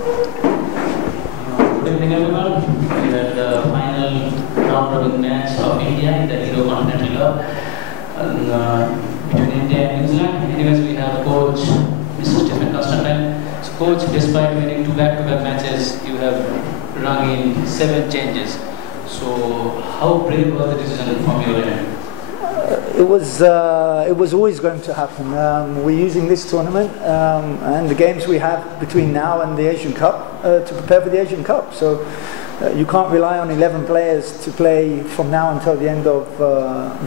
Good evening, everyone. We are at the final round-robin match of India in the Intercontinental Cup between India and New Zealand. Anyways, we have coach Mr. Stephen Constantine. So, coach, despite winning 2 back-to-back matches, you have rung in 7 changes. So, how brave was the decision from your end? It was always going to happen. We're using this tournament and the games we have between now and the Asian Cup to prepare for the Asian Cup. So you can't rely on 11 players to play from now until the end of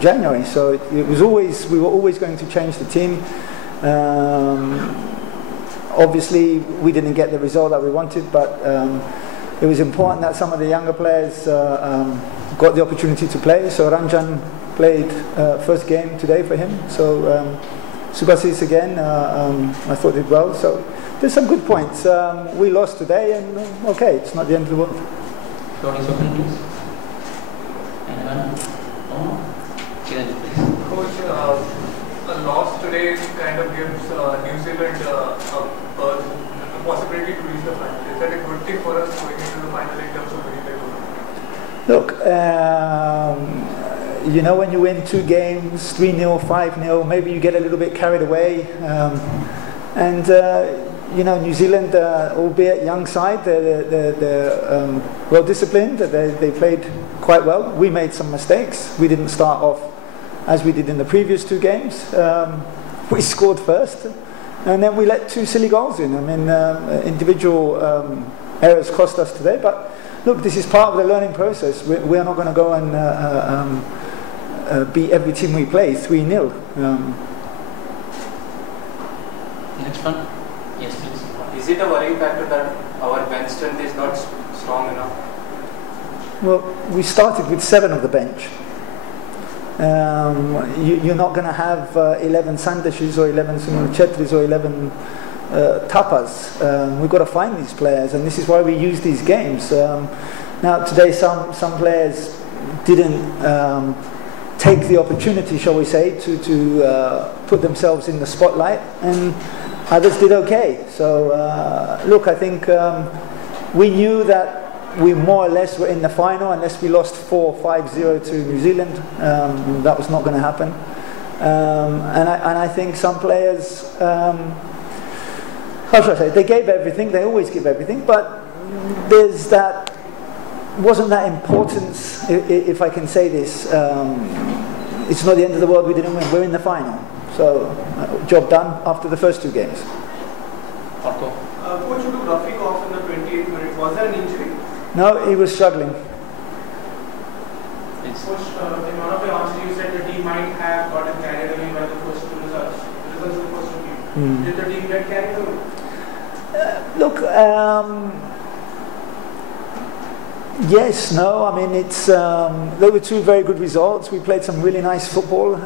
January. So it was always, we were always going to change the team. Obviously, we didn't get the result that we wanted, but it was important that some of the younger players got the opportunity to play. So Ranjan played first game today for him. So Subhasis again, I thought did well. So there's some good points. We lost today, and okay, it's not the end of the world. Floor is open, please. Anyone? Oh, Kiran, please. Coach, a loss today kind of gives New Zealand a possibility to reach the final. Is that a good thing for us going into the final in terms of winning the tournament? Look, you know, when you win 2 games, 3-0, 5-0, maybe you get a little bit carried away. You know, New Zealand, albeit young side, they're well disciplined. They played quite well. We made some mistakes. We didn't start off as we did in the previous 2 games. We scored first, and then we let 2 silly goals in. I mean, individual errors cost us today, but look, this is part of the learning process. We're not going to go and beat every team we play 3-0. Next one. Yes, please. Is it a worrying factor that our bench strength is not strong enough? Well, we started with 7 of the bench. You're not going to have 11 Sandeshes or 11 Sunil Chetris or 11 Tapas. We've got to find these players, and this is why we use these games. Now today some players didn't take the opportunity, shall we say, to put themselves in the spotlight, and others did okay. So look, I think we knew that we more or less were in the final unless we lost 4-5-0 to New Zealand. That was not going to happen. And I think some players, how should I say, they gave everything. They always give everything, but there's that, wasn't that importance, if I can say this. It's not the end of the world, we didn't win, we're in the final. So, job done after the first 2 games. Coach, you took Rafiq off in the 28th minute. Was there an injury? No, he was struggling. Coach, in one of your answers you said the team might have gotten carried away by the first 2 results. Results of the first 2 games. Did the team get carried away? Look, yes, no. I mean, it's there were 2 very good results. We played some really nice football.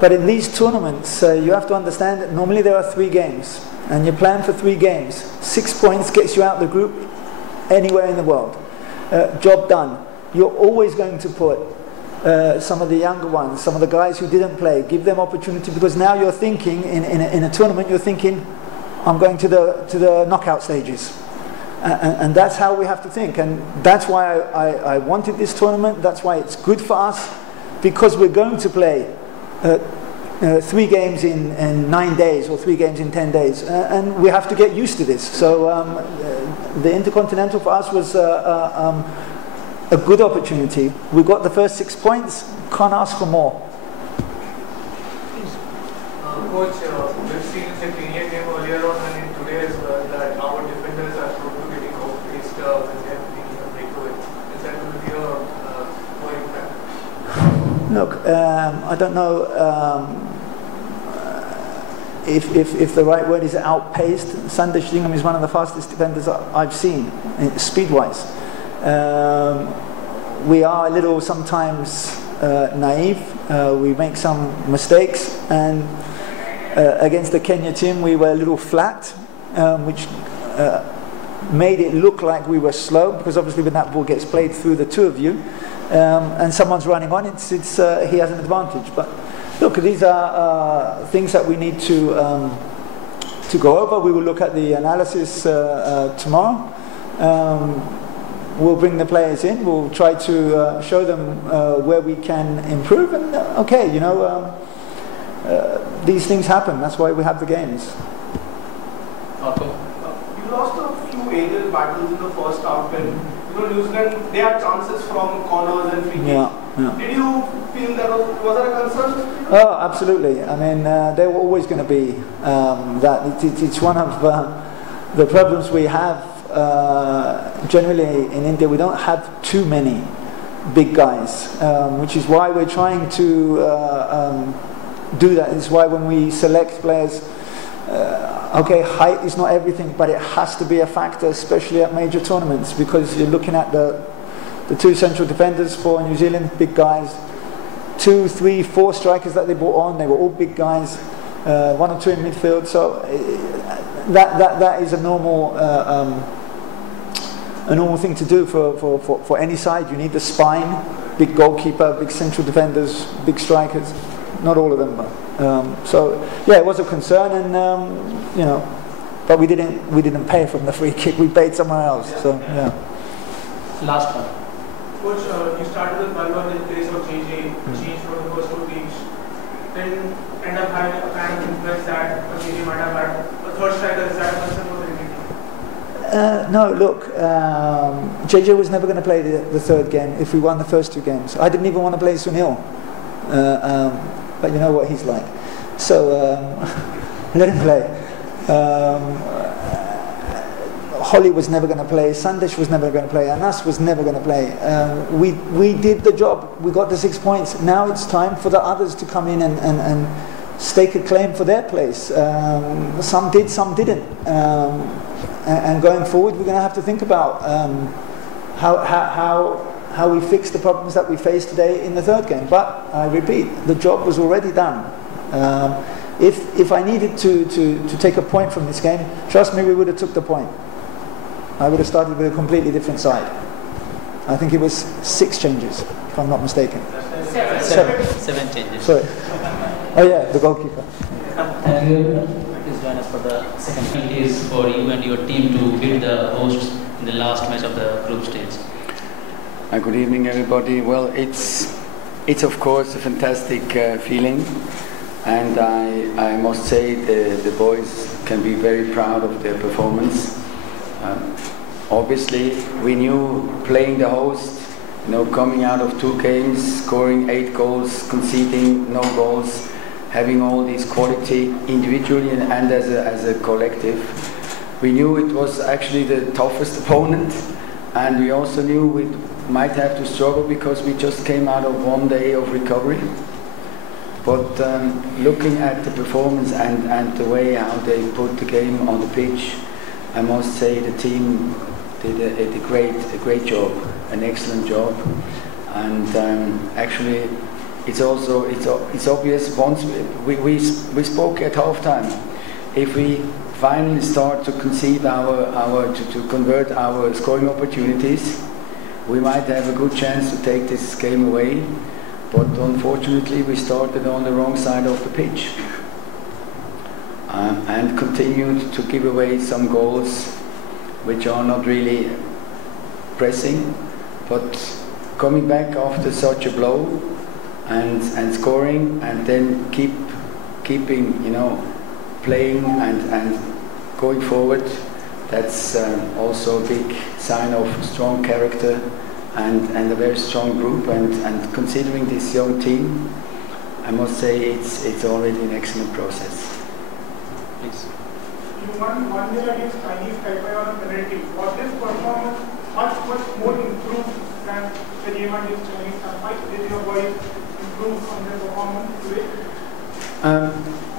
But in these tournaments, you have to understand that normally there are 3 games, and you plan for 3 games. 6 points gets you out of the group anywhere in the world. Job done. You're always going to put some of the younger ones, some of the guys who didn't play, give them opportunity, because now you're thinking in a tournament. You're thinking, I'm going to the knockout stages. And that's how we have to think, and that's why I wanted this tournament. That's why it's good for us, because we're going to play 3 games in 9 days or 3 games in 10 days, and we have to get used to this. So the Intercontinental for us was a good opportunity. We got the first 6 points, can't ask for more. Coach, we've seen in the Kenya game earlier on and in today as well that our defenders are prone to getting outpaced when they are making a breakaway. Is that going to be a worrying factor? Look, I don't know if the right word is outpaced. Sandesh Singh is one of the fastest defenders I've seen, speed-wise. We are a little sometimes naive. We make some mistakes, and against the Kenya team we were a little flat, which made it look like we were slow, because obviously when that ball gets played through the 2 of you and someone's running on, he has an advantage. But look, these are things that we need to to go over. We will look at the analysis tomorrow. We'll bring the players in. We'll try to show them where we can improve. And okay, you know, these things happen. That's why we have the games. You lost a few aerial battles in the first half, and you know, New Zealand, they had chances from corners and free kicks. Yeah. Did you feel that was that a concern? Oh, absolutely. I mean, they were always going to be that. It's one of the problems we have generally in India. We don't have too many big guys, which is why we're trying to do that. It's why when we select players, okay, height is not everything, but it has to be a factor, especially at major tournaments, because you're looking at the two central defenders for New Zealand, big guys, 2, 3, 4 strikers that they brought on, they were all big guys, 1 or 2 in midfield, so that is a normal thing to do for any side. You need the spine, big goalkeeper, big central defenders, big strikers, not all of them, but so yeah, it was a concern, and you know, but we didn't pay from the free kick, we paid somewhere else, so yeah. Last one. Coach, you started with Balwan in place of JJ, changed for the first 2 games, then end up having a kind of influence that JJ might have had a third striker. Is that a concern for the team? No, look, JJ was never going to play the third game if we won the first 2 games. I didn't even want to play Sunil, but you know what he's like. So let him play. Holly was never going to play, Sandesh was never going to play, Anas was never going to play. We did the job, we got the 6 points. Now it's time for the others to come in and stake a claim for their place. Some did, some didn't. And going forward, we're going to have to think about how we fix the problems that we faced today in the third game. But I repeat, the job was already done. If I needed to take a point from this game, trust me, we would have took the point. I would have started with a completely different side. I think it was 6 changes, if I'm not mistaken. 7 changes. Sorry. Oh yeah, the goalkeeper. Thank you. Please join us for the second. It is for you and your team to beat the hosts in the last match of the group stage. Good evening, everybody. Well, it's of course a fantastic feeling, and I must say the boys can be very proud of their performance. Obviously, we knew playing the host, you know, coming out of 2 games, scoring 8 goals, conceding no goals, having all this quality individually and as a collective. We knew it was actually the toughest opponent, and we also knew we might have to struggle because we just came out of 1 day of recovery. But looking at the performance and the way how they put the game on the pitch, I must say the team did a great job, an excellent job, and actually it's obvious once we spoke at halftime. If we finally start to concede to convert our scoring opportunities, we might have a good chance to take this game away. But unfortunately, we started on the wrong side of the pitch. And continued to give away some goals which are not really pressing, but coming back after such a blow and scoring, and then keeping, you know, playing and going forward, that's also a big sign of strong character and a very strong group, and considering this young team, I must say it's already an excellent process. Please. You won 1-0 against Chinese Taipei on a penalty. Was this performance much more improved than the game against Chinese Taipei? Did your boys improve on their performance today?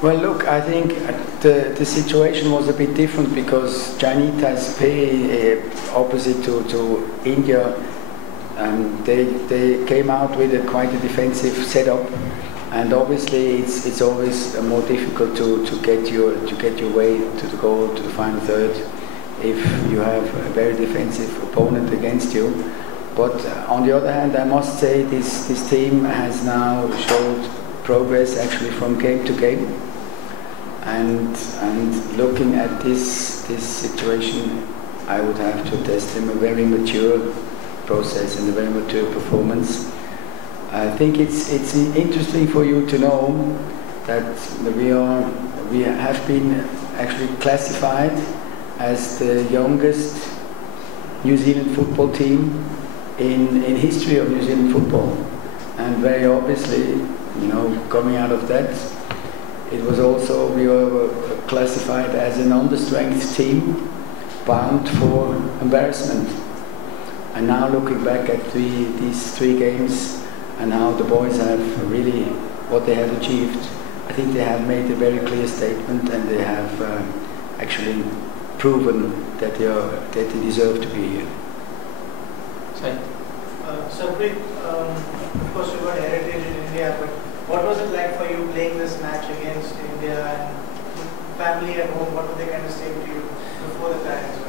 Well, look, I think the situation was a bit different because Chinese Taipei, opposite to India, they came out with quite a defensive setup. And obviously, it's always more difficult to get your way to the goal, to the final third, if you have a very defensive opponent against you. But on the other hand, I must say this team has now showed progress actually from game to game. and looking at this situation, I would have to test him a very mature process and a very mature performance. I think it's interesting for you to know that we have been actually classified as the youngest New Zealand football team in history of New Zealand football, and very obviously, coming out of that, it was also we were classified as an understrength team, bound for embarrassment. And now looking back at these 3 games and how the boys have really what they have achieved, I think they have made a very clear statement, and they have actually proven that they deserve to be here. Sarpreet, of course you got heritage in India, but what was it like for you playing this match against India, and family at home, what were they kind of saying to you before the time as well?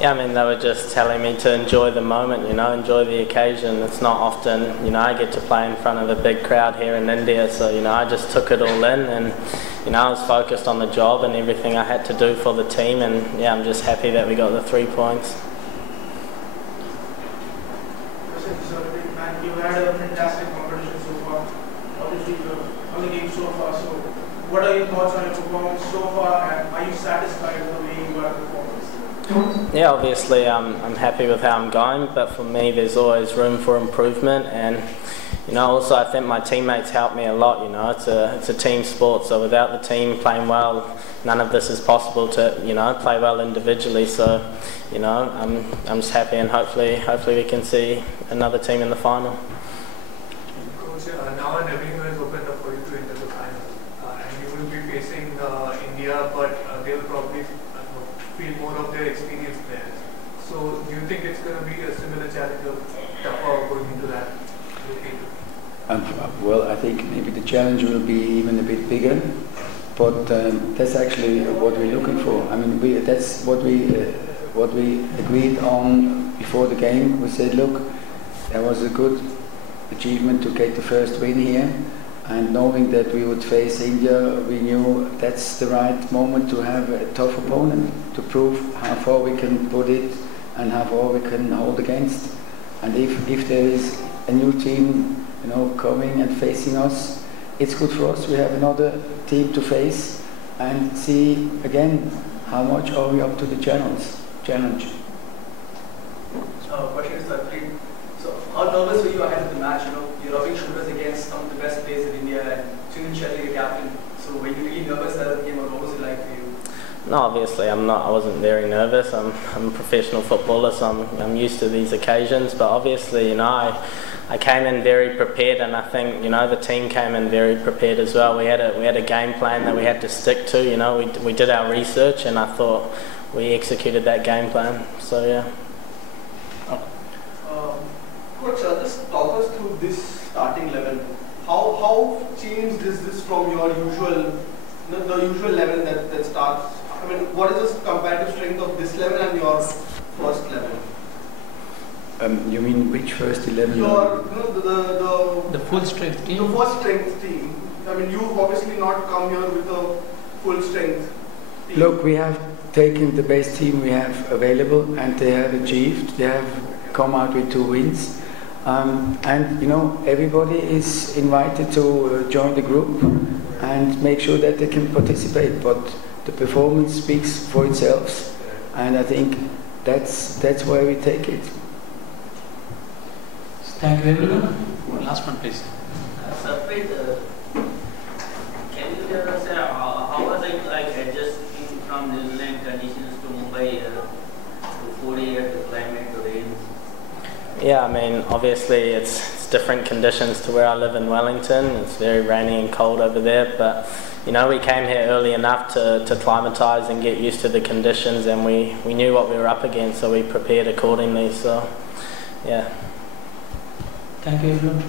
Yeah, I mean, they were just telling me to enjoy the moment, enjoy the occasion. It's not often, I get to play in front of a big crowd here in India, so, I just took it all in, and, I was focused on the job and everything I had to do for the team, and yeah, I'm just happy that we got the 3 points. You had a fantastic competition so far, obviously on the game so far, so what are your thoughts on your performance so far, and are you satisfied with the way you are performing? Yeah, obviously I'm happy with how I'm going, but for me there's always room for improvement, and also I think my teammates help me a lot. It's a team sport, so without the team playing well, none of this is possible to play well individually. So I'm just happy, and hopefully we can see another team in the final. Coach, now an avenue has opened up for you to enter the final, and you will be facing India, but they will probably feel more of their experienced players. So do you think it's going to be a similar challenge of tougher going into that? Well, I think maybe the challenge will be even a bit bigger, but that's actually what we're looking for. I mean, that's what we agreed on before the game. We said, look, that was a good achievement to get the first win here, and knowing that we would face India, we knew that's the right moment to have a tough opponent, to prove how far we can put it and how far we can hold against. And if there is a new team coming and facing us, it's good for us. We have another team to face and see again how much are we up to the challenge. Question is Sarpreet. So how nervous were you ahead of the match? You're rubbing shoulders against some of the best players in India, and Stephen Constantine, the captain. So were you really nervous ahead of the game, or what was it like for you? No, obviously I'm not. I wasn't very nervous. I'm a professional footballer, so I'm used to these occasions. But obviously, I came in very prepared, and I think the team came in very prepared as well. We had a game plan that we had to stick to. We did our research, and I thought we executed that game plan. So yeah. Coach, just talk us through this starting 11. How changed is this from your usual, the usual 11 that starts? I mean, what is the comparative strength of this 11 and your first 11? You mean which first 11? The full strength team? The first strength team. I mean, you've obviously not come here with a full strength team. Look, we have taken the best team we have available, and they have achieved. They have come out with 2 wins. And everybody is invited to join the group and make sure that they can participate. But the performance speaks for itself, and I think that's where we take it. Thank you everyone. Last one, please. Sarpreet, can you tell us how was it like adjusting from New Zealand conditions to Mumbai to 40 years, the climate, the rains? Yeah, I mean, obviously it's different conditions to where I live in Wellington. It's very rainy and cold over there, but we came here early enough to acclimatise and get used to the conditions, and we knew what we were up against, so we prepared accordingly. So, yeah. Thank you everyone.